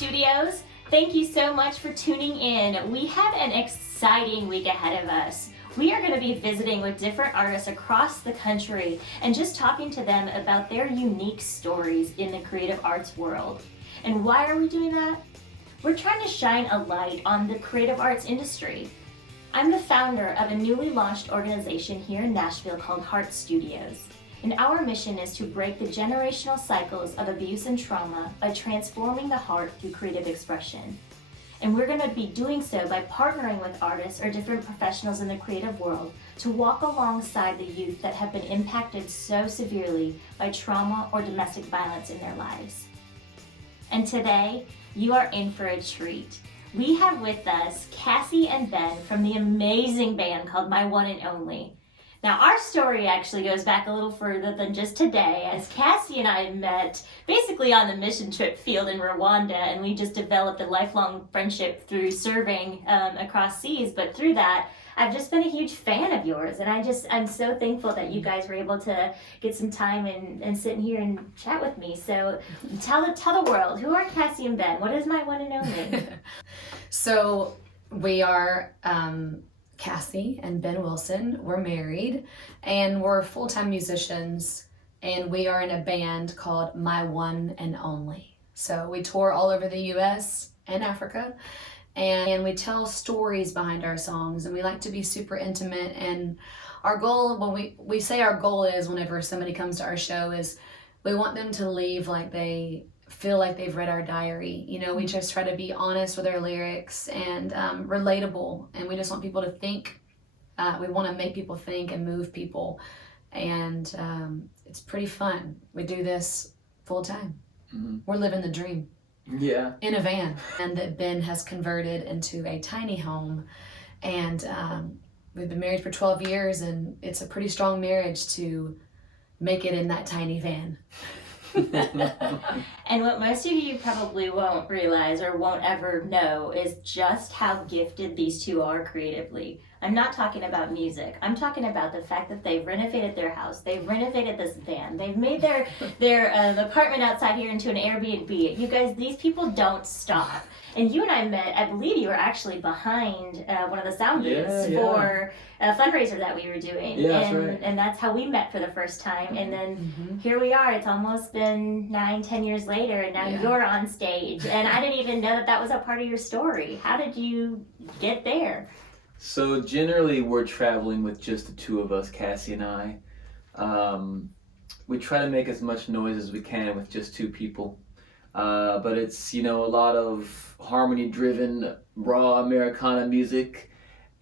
Studios. Thank you so much for tuning in. We have an exciting week ahead of us. We are going to be visiting with different artists across the country and just talking to them about their unique stories in the creative arts world. And why are we doing that? We're trying to shine a light on the creative arts industry. I'm the founder of a newly launched organization here in Nashville called heArt Studios. And our mission is to break the generational cycles of abuse and trauma by transforming the heart through creative expression. And we're going to be doing so by partnering with artists or different professionals in the creative world to walk alongside the youth that have been impacted so severely by trauma or domestic violence in their lives. And today, you are in for a treat. We have with us Kassie and Ben from the amazing band called My One and Only. Now, our story actually goes back a little further than just today, as Kassie and I met basically on the mission trip field in Rwanda, and we just developed a lifelong friendship through serving across seas. But through that, I've just been a huge fan of yours, and I'm so thankful that you guys were able to get some time and sit in here and chat with me. So tell the world, who are Kassie and Ben? What is My One and Only? So we are Kassie and Ben Wilson. We're married and we're full-time musicians, and we are in a band called My One and Only. So we tour all over the US and Africa, and we tell stories behind our songs, and we like to be super intimate. And our goal, when we say our goal is, whenever somebody comes to our show, is we want them to leave like they feel like they've read our diary. You know, we just try to be honest with our lyrics and relatable, and we just want people to think. We want to make people think and move people, and it's pretty fun. We do this full time. Mm-hmm. We're living the dream. Yeah. In a van, and that Ben has converted into a tiny home, and we've been married for 12 years, and it's a pretty strong marriage to make it in that tiny van. And what most of you probably won't realize or won't ever know is just how gifted these two are creatively. I'm not talking about music. I'm talking about the fact that they've renovated their house. They've renovated this van. They've made their apartment outside here into an Airbnb. You guys, these people don't stop. And you and I met, I believe you were actually behind one of the sound booths for a fundraiser that we were doing. Yeah, that's right. And that's how we met for the first time. And then here we are. It's almost been 9-10 years later, and now you're on stage. And I didn't even know that was a part of your story. How did you get there? So generally we're traveling with just the two of us, Kassie and I. We try to make as much noise as we can with just two people. But it's, a lot of harmony-driven, raw Americana music.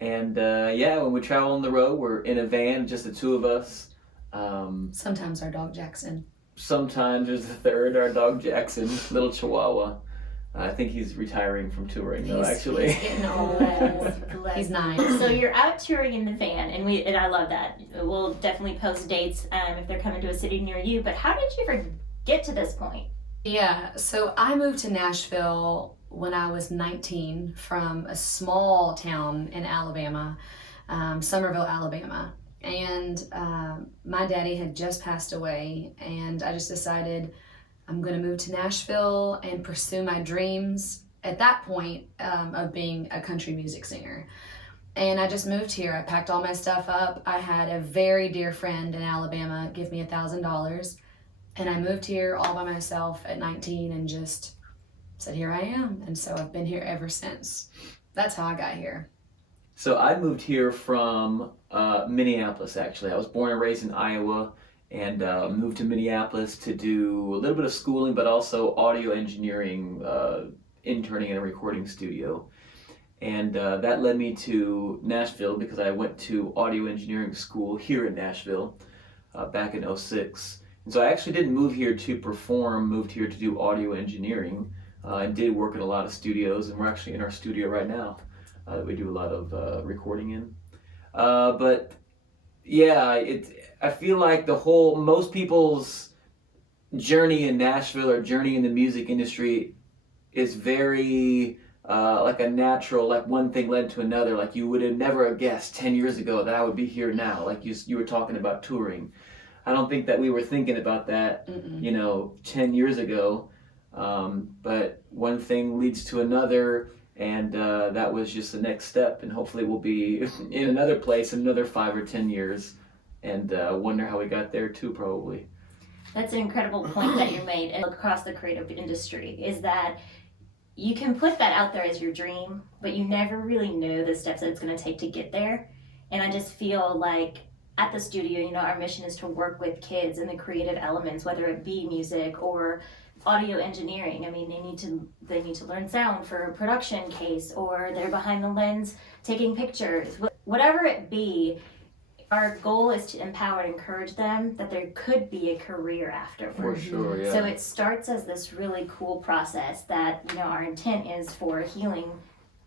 And when we travel on the road, we're in a van, just the two of us. Sometimes our dog Jackson. Sometimes there's a third, our dog Jackson, little Chihuahua. I think he's retiring from touring, though, actually. He's getting old. He's 9. So you're out touring in the van, and I love that. We'll definitely post dates if they're coming to a city near you. But how did you ever get to this point? Yeah, so I moved to Nashville when I was 19 from a small town in Alabama, Summerville, Alabama. And my daddy had just passed away, and I just decided I'm going to move to Nashville and pursue my dreams at that point of being a country music singer. And I just moved here. I packed all my stuff up. I had a very dear friend in Alabama give me $1,000. And I moved here all by myself at 19 and just said, here I am. And so I've been here ever since. That's how I got here. So I moved here from Minneapolis, actually. I was born and raised in Iowa, and moved to Minneapolis to do a little bit of schooling, but also audio engineering, interning in a recording studio. And that led me to Nashville because I went to audio engineering school here in Nashville back in '06. And so I actually didn't move here to perform, moved here to do audio engineering. I did work at a lot of studios, and we're actually in our studio right now that we do a lot of recording in. But yeah, I feel like most people's journey in Nashville or journey in the music industry is very like a natural, like one thing led to another. Like you would have never guessed 10 years ago that I would be here now. Like you were talking about touring. I don't think that we were thinking about that, 10 years ago. But one thing leads to another, and that was just the next step. And hopefully we'll be in another place in another 5 or 10 years, and wonder how we got there too, probably. That's an incredible point that you made across the creative industry, is that you can put that out there as your dream, but you never really know the steps that it's going to take to get there. And I just feel like at the studio, you know, our mission is to work with kids in the creative elements, whether it be music or audio engineering. I mean, they need to learn sound for a production case, or they're behind the lens taking pictures. Whatever it be, our goal is to empower and encourage them that there could be a career afterwards. For sure, yeah. So it starts as this really cool process that, you know, our intent is for a healing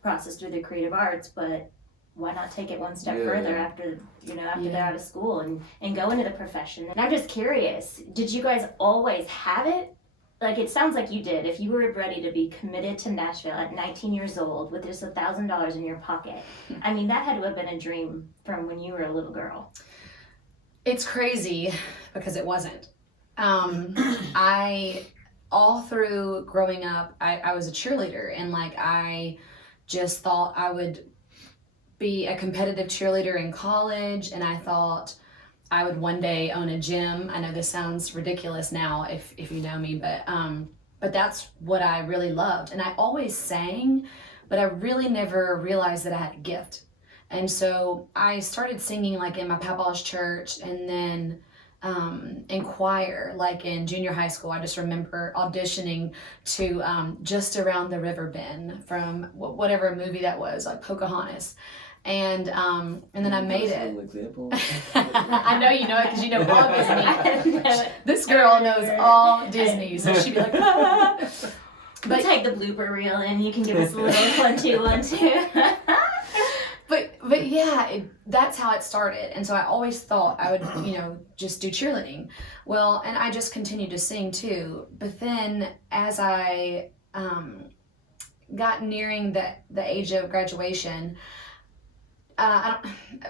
process through the creative arts, but why not take it one step further after they're out of school and go into the profession? And I'm just curious, did you guys always have it? Like, it sounds like you did. If you were ready to be committed to Nashville at 19 years old with just $1,000 in your pocket, I mean, that had to have been a dream from when you were a little girl. It's crazy because it wasn't. I, all through growing up, I was a cheerleader, and like, I just thought I would be a competitive cheerleader in college, and I thought I would one day own a gym. I know this sounds ridiculous now if you know me, but that's what I really loved. And I always sang, but I really never realized that I had a gift. And so I started singing like in my papa's church, and then in choir, like in junior high school. I just remember auditioning to Just Around the River Bend from whatever movie that was, like Pocahontas. And then I made it. Example. I know you know it because you know all Disney. This girl knows all Disney, so she'd be like, ah. We'll take the blooper reel and you can give us a little 1, 2. But yeah, that's how it started. And so I always thought I would, you know, just do cheerleading. Well, and I just continued to sing too. But then as I got nearing the age of graduation,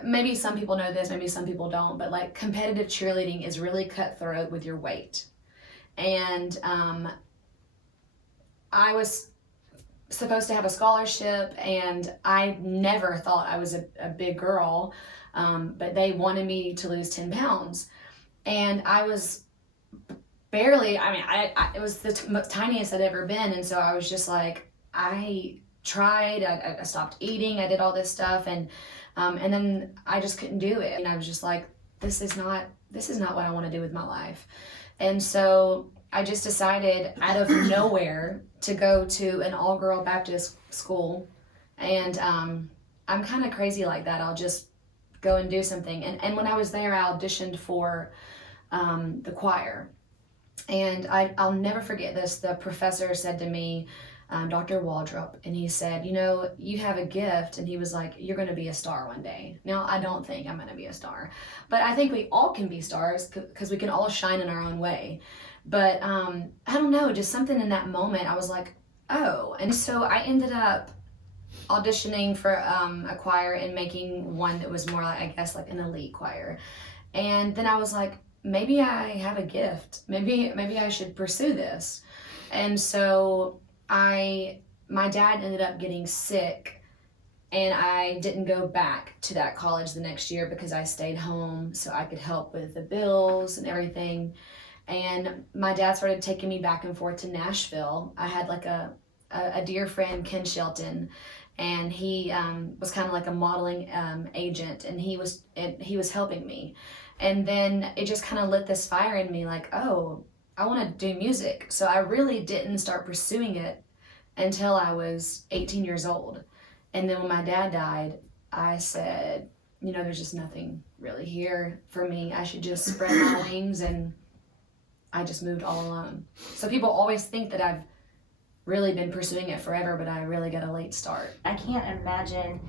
maybe some people know this, maybe some people don't, but like competitive cheerleading is really cutthroat with your weight. And I was supposed to have a scholarship, and I never thought I was a big girl, but they wanted me to lose 10 pounds. And I was barely, it was the tiniest I'd ever been. And so I was just like, I tried, I stopped eating, I did all this stuff, and then I just couldn't do it. And I was just like, this is not what I want to do with my life. And so I just decided out of nowhere to go to an all-girl Baptist school. And I'm kind of crazy like that. I'll just go and do something. And when I was there, I auditioned for the choir. And I'll never forget this. The professor said to me, Dr. Waldrop, and he said, you know, you have a gift. And he was like, you're going to be a star one day. Now, I don't think I'm going to be a star, but I think we all can be stars because we can all shine in our own way. But I don't know, just something in that moment, I was like, oh. And so I ended up auditioning for a choir and making one that was more like, I guess, like an elite choir. And then I was like, maybe I have a gift. Maybe I should pursue this. And so my dad ended up getting sick, and I didn't go back to that college the next year because I stayed home so I could help with the bills and everything. And my dad started taking me back and forth to Nashville. I had like a dear friend, Ken Shelton, and he was kind of like a modeling agent, and he was helping me. And then it just kind of lit this fire in me, like, oh, I want to do music. So I really didn't start pursuing it until I was 18 years old. And then when my dad died, I said, you know, there's just nothing really here for me. I should just spread my wings, and I just moved all alone. So people always think that I've really been pursuing it forever, but I really got a late start. I can't imagine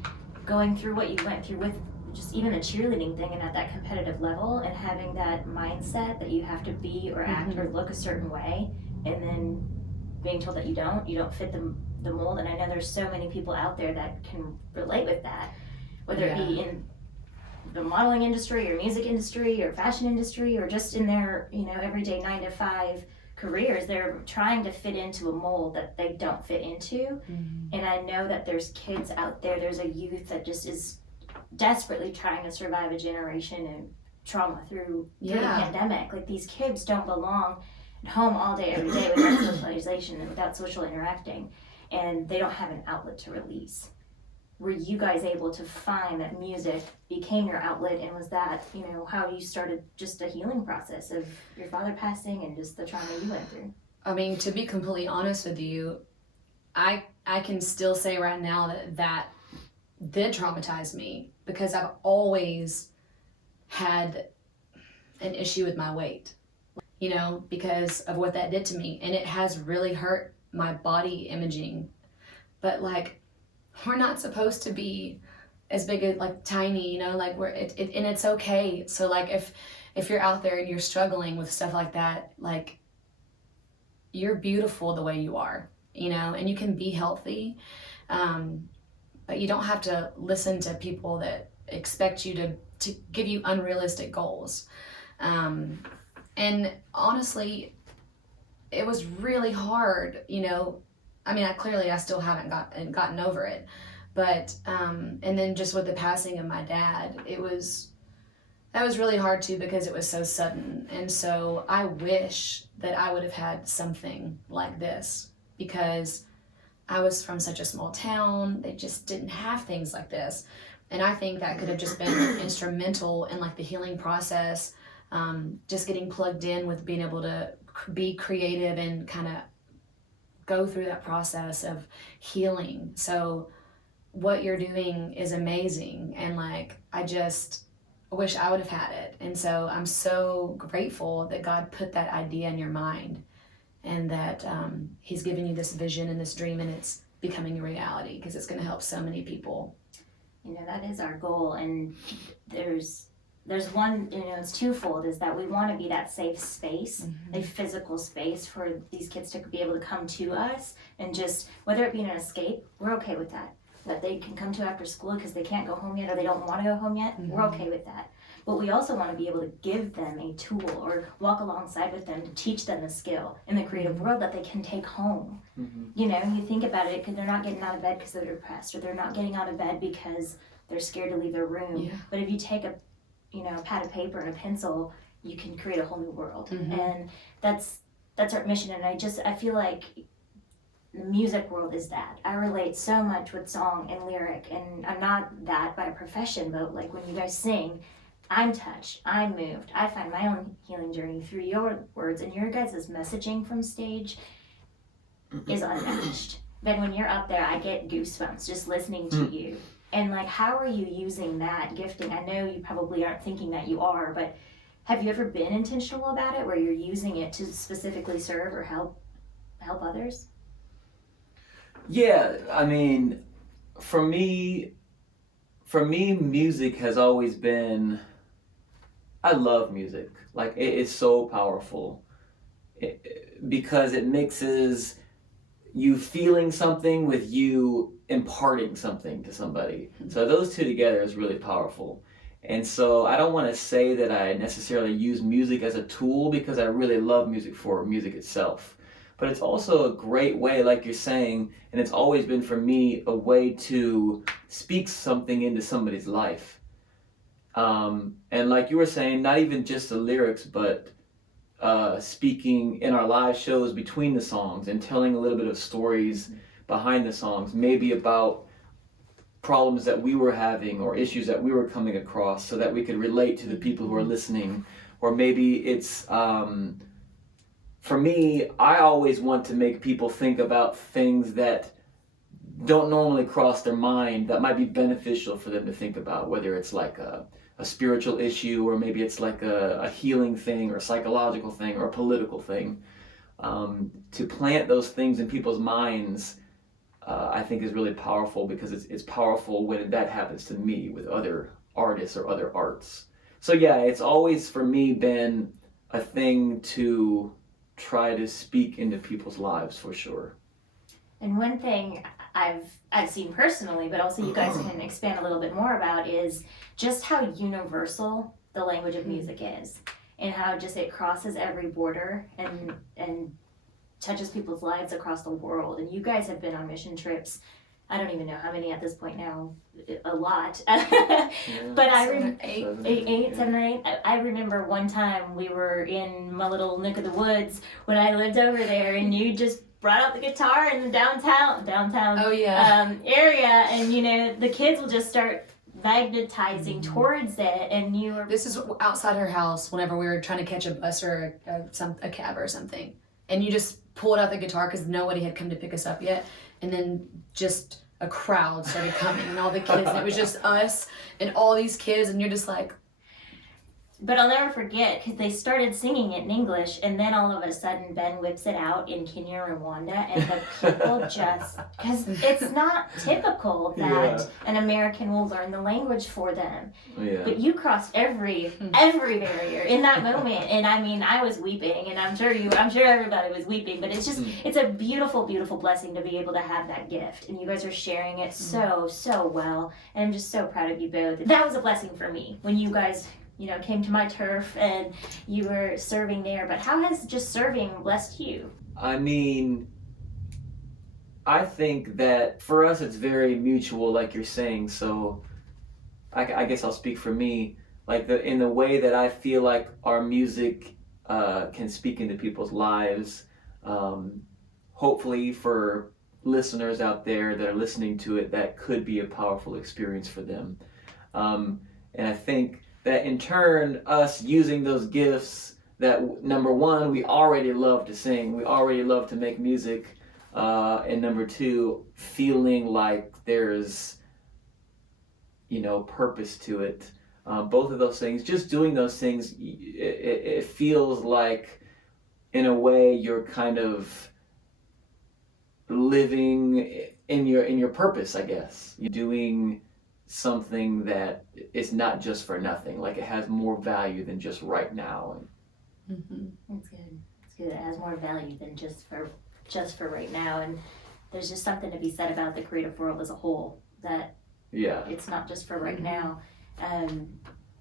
going through what you went through with just even the cheerleading thing and at that competitive level, and having that mindset that you have to be or act or look a certain way, and then being told that you don't fit the mold. And I know there's so many people out there that can relate with that, whether it be in the modeling industry or music industry or fashion industry or just in their, you know, everyday 9 to 5 careers, they're trying to fit into a mold that they don't fit into. And I know that there's kids out there, there's a youth that just is desperately trying to survive a generation and trauma through the pandemic. Like, these kids don't belong at home all day, every day without socialization and without social interacting, and they don't have an outlet to release. Were you guys able to find that music became your outlet, and was that, you know, how you started just a healing process of your father passing and just the trauma you went through? I mean, to be completely honest with you, I can still say right now that did traumatize me, because I've always had an issue with my weight, you know, because of what that did to me, and it has really hurt my body imaging. But like, we're not supposed to be as big as, like, tiny, you know, like, and it's okay. So like, if you're out there and you're struggling with stuff like that, like, you're beautiful the way you are, you know, and you can be healthy, but you don't have to listen to people that expect you to give you unrealistic goals. And honestly, it was really hard, you know. I mean, I still haven't gotten over it, but and then just with the passing of my dad, that was really hard too, because it was so sudden. And so I wish that I would have had something like this, because I was from such a small town. They just didn't have things like this, and I think that could have just been instrumental in, like, the healing process, just getting plugged in with being able to be creative and kind of go through that process of healing. So what you're doing is amazing, and like, I just wish I would have had it. And so I'm so grateful that God put that idea in your mind, and that he's given you this vision and this dream, and it's becoming a reality, because it's going to help so many people. You know, that is our goal. And there's one, you know, it's twofold, is that we want to be that safe space, a physical space for these kids to be able to come to us, and just, whether it be an escape, we're okay with that. That they can come to after school because they can't go home yet, or they don't want to go home yet, we're okay with that. But we also want to be able to give them a tool, or walk alongside with them to teach them the skill in the creative world that they can take home. You know, you think about it, because they're not getting out of bed because they're depressed, or they're not getting out of bed because they're scared to leave their room. But if you take a pad of paper and a pencil, you can create a whole new world. And that's our mission. And I feel like the music world is that. I relate so much with song and lyric, and I'm not that by profession, but like, when you guys sing, I'm touched, I'm moved. I find my own healing journey through your words, and your guys' messaging from stage is unmatched. Then when you're up there, I get goosebumps just listening to you. And like, how are you using that gifting? I know you probably aren't thinking that you are, but have you ever been intentional about it, where you're using it to specifically serve or help others? Yeah, I mean, for me, music has always been, I love music. Like, it's so powerful, because it mixes you feeling something with you imparting something to somebody. So those two together is really powerful. And so I don't want to say that I necessarily use music as a tool, because I really love music for music itself. But it's also a great way, like you're saying, and it's always been for me a way to speak something into somebody's life. And like you were saying, not even just the lyrics, but speaking in our live shows between the songs, and telling a little bit of stories behind the songs, maybe about problems that we were having or issues that we were coming across, so that we could relate to the people who are listening. Or maybe it's, for me, I always want to make people think about things that don't normally cross their mind, that might be beneficial for them to think about, whether it's like a spiritual issue, or maybe it's like a healing thing, or a psychological thing, or a political thing. To plant those things in people's minds, I think is really powerful, because it's powerful when that happens to me with other artists or other arts. So yeah, it's always for me been a thing to try to speak into people's lives, for sure. And one thing I've seen personally, but also you guys can expand a little bit more about, is just how universal the language of music is. and how just it crosses every border and touches people's lives across the world. And you guys have been on mission trips. I don't even know how many at this point now, a lot. But I remember eight, 7 or 8. I remember one time we were in my little nook of the woods when I lived over there, and you just brought out the guitar in the downtown area, and the kids will just start magnetizing towards it, and you were. This is outside her house whenever we were trying to catch a bus or a cab or something, and you just pulled out the guitar because nobody had come to pick us up yet, and then just a crowd started coming, and all the kids, and it was just us and all these kids, and you're just like. But I'll never forget, because they started singing it in English, and then all of a sudden Ben whips it out in Kenya, Rwanda, and the people just, because it's not typical that an American will learn the language for them. Yeah. But you crossed every barrier in that moment, and I mean, I was weeping, and I'm sure everybody was weeping, but it's just, it's a beautiful, beautiful blessing to be able to have that gift, and you guys are sharing it so well, and I'm just so proud of you both. That was a blessing for me when you guys came to my turf and you were serving there. But how has just serving blessed you? I mean, I think that for us it's very mutual, like you're saying. So I guess I'll speak for me. Like in the way that I feel like our music can speak into people's lives. Hopefully for listeners out there that are listening to it, that could be a powerful experience for them. And I think that in turn, us using those gifts that, number one, we already love to sing, we already love to make music, and number two, feeling like there's, purpose to it. Both of those things, just doing those things, it feels like, in a way, you're kind of living in your purpose, I guess. You're doing something that it's not just for nothing, like it has more value than just right now. That's good. It's good. It has more value than just for right now, and there's just something to be said about the creative world as a whole, that it's not just for right now.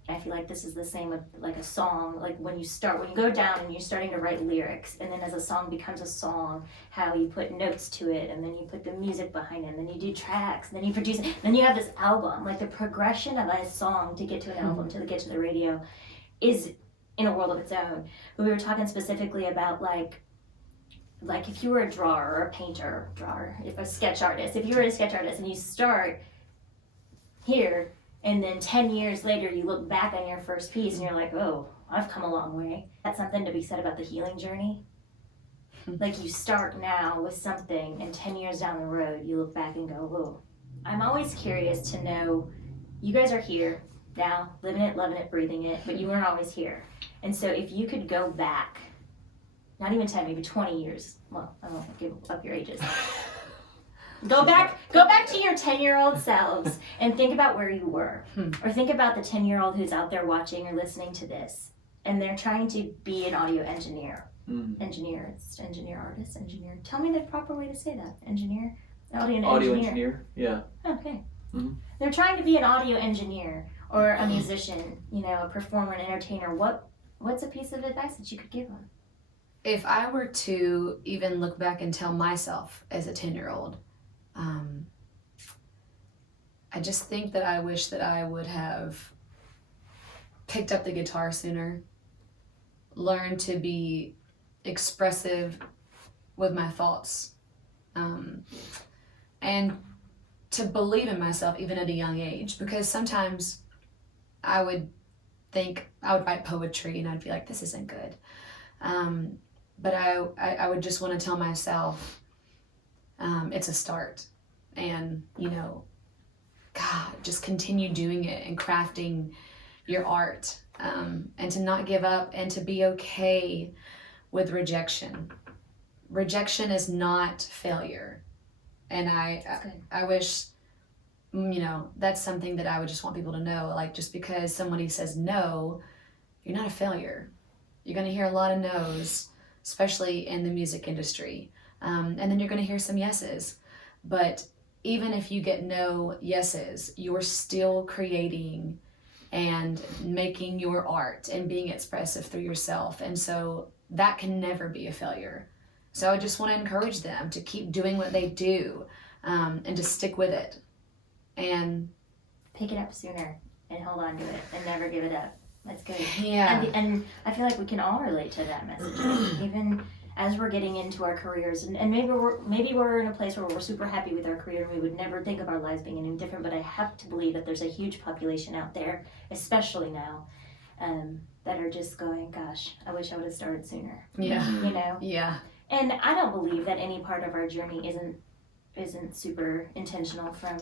I feel like this is the same with like a song, like when you go down and you're starting to write lyrics, and then as a song becomes a song, how you put notes to it, and then you put the music behind it, and then you do tracks, and then you produce it, and then you have this album. Like the progression of a song to get to an album, to get to the radio, is in a world of its own. But we were talking specifically about like if you were a drawer or a painter, if a sketch artist, and you start here, and then 10 years later, you look back on your first piece and you're like, oh, I've come a long way. That's something to be said about the healing journey. Like you start now with something, and 10 years down the road, you look back and go, whoa. I'm always curious to know, you guys are here now, living it, loving it, breathing it, but you weren't always here. And so if you could go back, not even 10, maybe 20 years, well, I won't give up your ages. Go back to your 10-year-old selves and think about where you were. Or think about the 10-year-old who's out there watching or listening to this, and they're trying to be an audio engineer. Engineer. Tell me the proper way to say that. Engineer? Audio engineer. Yeah. Okay. They're trying to be an audio engineer or a musician, a performer, an entertainer. What's a piece of advice that you could give them? If I were to even look back and tell myself as a 10-year-old, I just think that I wish that I would have picked up the guitar sooner, learned to be expressive with my thoughts, and to believe in myself even at a young age, because sometimes I would write poetry and I'd be like, this isn't good. But I would just want to tell myself, it's a start, and God, just continue doing it and crafting your art, and to not give up, and to be okay with rejection. Rejection is not failure, and I wish, that's something that I would just want people to know. Like, just because somebody says no, you're not a failure. You're going to hear a lot of no's, especially in the music industry. And then you're going to hear some yeses. But even if you get no yeses, you're still creating and making your art and being expressive through yourself. And so that can never be a failure. So I just want to encourage them to keep doing what they do, and to stick with it. And pick it up sooner and hold on to it and never give it up. That's good. yeah, And I feel like we can all relate to that message, even as we're getting into our careers. And maybe we're in a place where we're super happy with our career and we would never think of our lives being any different. But I have to believe that there's a huge population out there, especially now, that are just going, gosh, I wish I would have started sooner. yeah, You know? yeah. And I don't believe that any part of our journey isn't super intentional from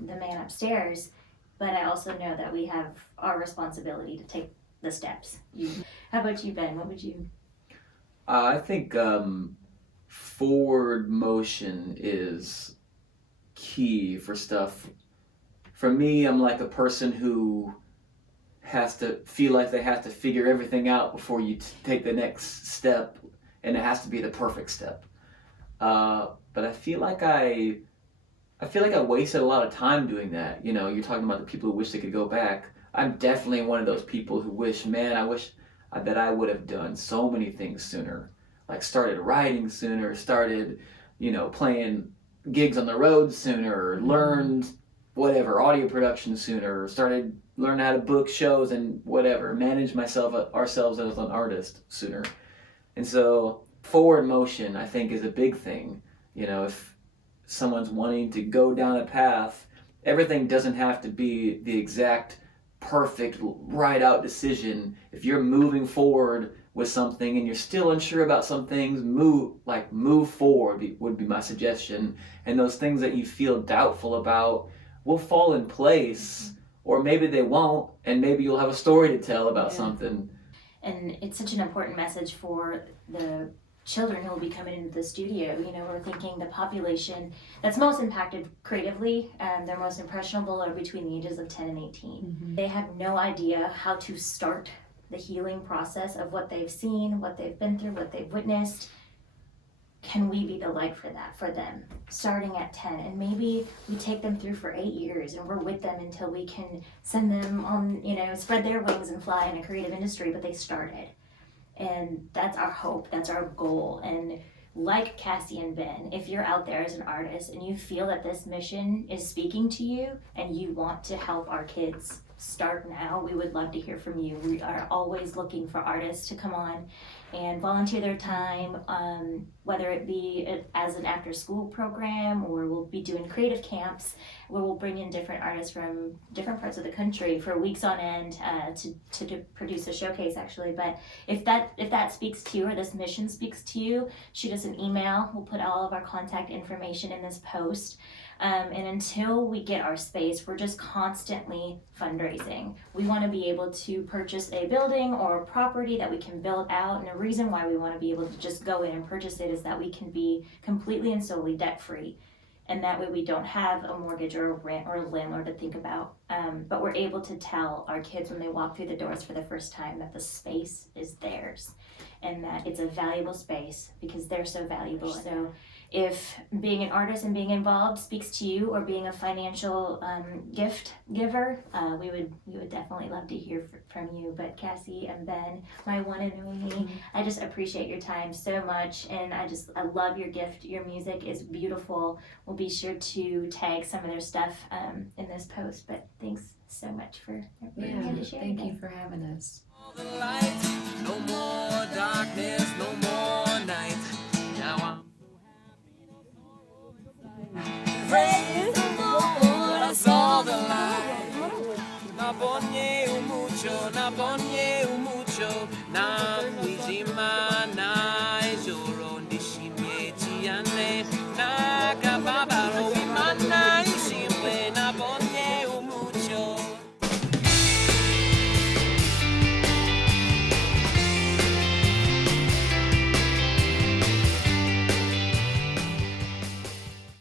the man upstairs, but I also know that we have our responsibility to take the steps. How about you, Ben? What would you? I think forward motion is key for stuff. For me, I'm like a person who has to feel like they have to figure everything out before you take the next step, and it has to be the perfect step. But I feel like I wasted a lot of time doing that. You know, you're talking about the people who wish they could go back. I'm definitely one of those people who wish that I would have done so many things sooner. Like started writing sooner, started, playing gigs on the road sooner, learned whatever, audio production sooner, started learning how to book shows and whatever, manage ourselves as an artist sooner. And so forward motion, I think, is a big thing. If someone's wanting to go down a path, everything doesn't have to be the exact perfect right out decision. If you're moving forward with something and you're still unsure about some things, move forward would be my suggestion. And those things that you feel doubtful about will fall in place, or maybe they won't, and maybe you'll have a story to tell about something. And it's such an important message for the children who will be coming into the studio. We're thinking the population that's most impacted creatively, they're most impressionable, are between the ages of 10 and 18. Mm-hmm. They have no idea how to start the healing process of what they've seen, what they've been through, what they've witnessed. Can we be the light for that for them, starting at 10? And maybe we take them through for 8 years and we're with them until we can send them on, spread their wings and fly in a creative industry, but they started. And that's our hope, that's our goal. And like Kassie and Ben, if you're out there as an artist and you feel that this mission is speaking to you and you want to help our kids start now, we would love to hear from you. We are always looking for artists to come on and volunteer their time, whether it be as an after school program, or we'll be doing creative camps where we'll bring in different artists from different parts of the country for weeks on end to produce a showcase, actually. But if that speaks to you, or this mission speaks to you, shoot us an email. We'll put all of our contact information in this post. And until we get our space, we're just constantly fundraising. We want to be able to purchase a building or a property that we can build out. And the reason why we want to be able to just go in and purchase it is that we can be completely and solely debt-free. And that way we don't have a mortgage or a rent or a landlord to think about. But we're able to tell our kids when they walk through the doors for the first time that the space is theirs and that it's a valuable space because they're so valuable. So if being an artist and being involved speaks to you, or being a financial gift giver, we would definitely love to hear from you. But Kassie and Ben, my one and only, I just appreciate your time so much, and I love your gift. Your music is beautiful. We'll be sure to tag some of their stuff in this post. But thanks so much for being here to share. Thank you for having us. The light, no more darkness, no more night. Now I'm praise the Lord, I saw the light. Nabonye umucho, na mwijima na ijoro ndishimye chiyane na kaba.